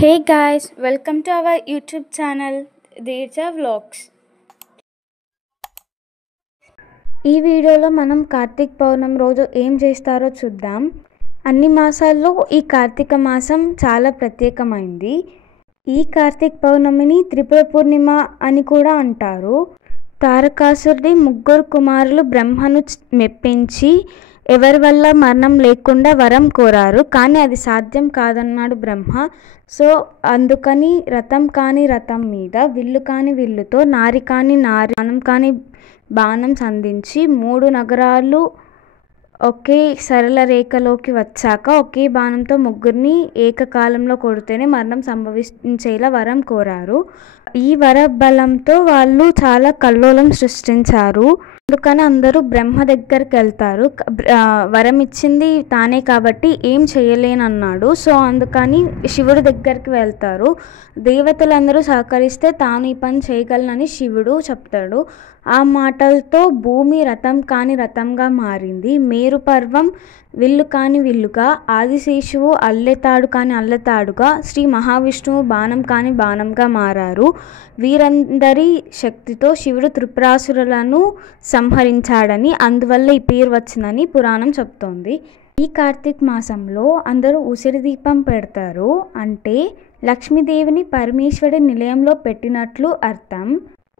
Hey guys, welcome to our YouTube channel, Dirja Vlogs. ఈ వీడియోలో మనం కార్తీక పౌర్ణమి రోజు ఏం చేస్తారో చూద్దాం. అన్ని మాసాల్లో ఈ కార్తీక మాసం చాలా ప్రత్యేకమైంది. ఈ కార్తీక పౌర్ణమిని త్రిపుర పూర్ణిమ అని కూడా అంటారు. తారకాసురుడి ముగ్గురు కుమారులు బ్రహ్మను మెప్పించి ఎవరి వల్ల మరణం లేకుండా వరం కోరారు. కానీ అది సాధ్యం కాదన్నాడు బ్రహ్మ. సో అందుకని రథం కాని రథం మీద, విల్లు కాని విల్లుతో, నారి కాని నారి, బాణం కాని బాణం సంధించి 3 నగరాలు ఒకే సరళ రేఖలోకి వచ్చాక ఒకే బాణంతో ముగ్గురిని ఏకకాలంలో కొడితేనే మరణం సంభవించేలా వరం కోరారు. ఈ వర బలంతో వాళ్ళు చాలా కల్లోలం సృష్టించారు. అందుకని అందరూ బ్రహ్మ దగ్గరికి వెళ్తారు. వరం ఇచ్చింది తానే కాబట్టి ఏం చేయలేనన్నాడు. సో అందుకని శివుడి దగ్గరికి వెళ్తారు. దేవతలందరూ సహకరిస్తే తాను ఈ పని చేయగలనని శివుడు చెప్తాడు. ఆ మాటలతో భూమి రథం కాని రథంగా మారింది. మేరు పర్వం విల్లు కాని విల్లుగా, ఆదిశేషువు అల్లెతాడు కాని అల్లెతాడుగా, శ్రీ మహావిష్ణువు బాణం కాని బాణంగా మారారు. వీరందరి శక్తితో శివుడు త్రిపురాసురులను సంహరించాడని, అందువల్ల ఈ పేరు వచ్చిందని పురాణం చెప్తోంది. ఈ కార్తీక మాసంలో అందరూ ఉసిరి దీపం పెడతారు. అంటే లక్ష్మీదేవిని పరమేశ్వరుడి నిలయంలో పెట్టినట్లు అర్థం.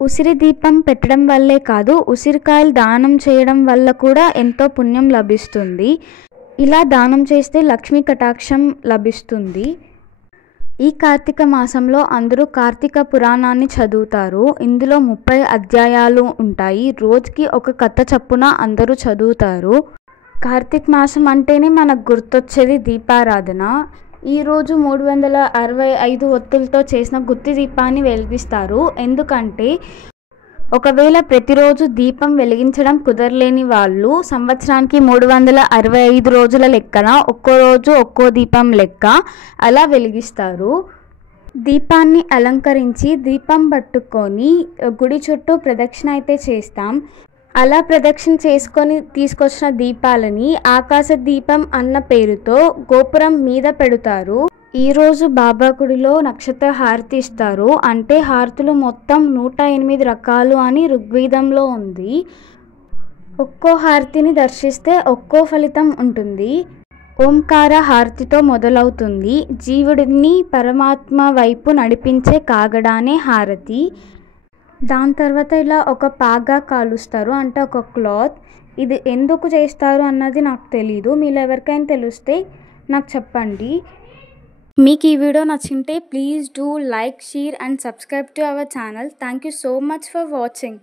ఉసిరి దీపం పెట్టడం వల్లే కాదు, ఉసిరికాయలు దానం చేయడం వల్ల కూడా ఎంతో పుణ్యం లభిస్తుంది. ఇలా దానం చేస్తే లక్ష్మీ కటాక్షం లభిస్తుంది. ఈ కార్తీక మాసంలో అందరూ కార్తీక పురాణాన్ని చదువుతారు. ఇందులో 30 అధ్యాయాలు ఉంటాయి. రోజుకి ఒక కథ చప్పున అందరూ చదువుతారు. కార్తీక మాసం అంటేనే మనకు గుర్తొచ్చేది దీపారాధన. ఈరోజు 365 ఒత్తులతో చేసిన గుత్తి దీపాన్ని వెలిగిస్తారు. ఎందుకంటే ఒకవేళ ప్రతిరోజు దీపం వెలిగించడం కుదరలేని వాళ్ళు సంవత్సరానికి 365 రోజుల లెక్కన ఒక్కో రోజు ఒక్కో దీపం లెక్క అలా వెలిగిస్తారు. దీపాన్ని అలంకరించి దీపం పట్టుకొని గుడి చుట్టూ ప్రదక్షిణ అయితే చేస్తాం. అలా ప్రదక్షిణ చేసుకొని తీసుకొచ్చిన దీపాలని ఆకాశ దీపం అన్న పేరుతో గోపురం మీద పెడతారు. ఈరోజు బాబా గుడిలో నక్షత్ర హారతి ఇస్తారు. అంటే హారతులు మొత్తం 108 రకాలు అని ఋగ్వేదంలో ఉంది. ఒక్కో హారతిని దర్శిస్తే ఒక్కో ఫలితం ఉంటుంది. ఓంకార హారతితో మొదలవుతుంది. జీవుడిని పరమాత్మ వైపు నడిపించే కాగడానే హారతి. దాని తర్వాత ఇలా ఒక పాగా కాలుస్తారు, అంటే ఒక క్లాత్. ఇది ఎందుకు చేస్తారు అన్నది నాకు తెలీదు. మీలో ఎవరికైనా తెలిస్తే నాకు చెప్పండి. మీకు ఈ వీడియో నచ్చింటే please do like, share and subscribe to our channel. Thank you so much for watching.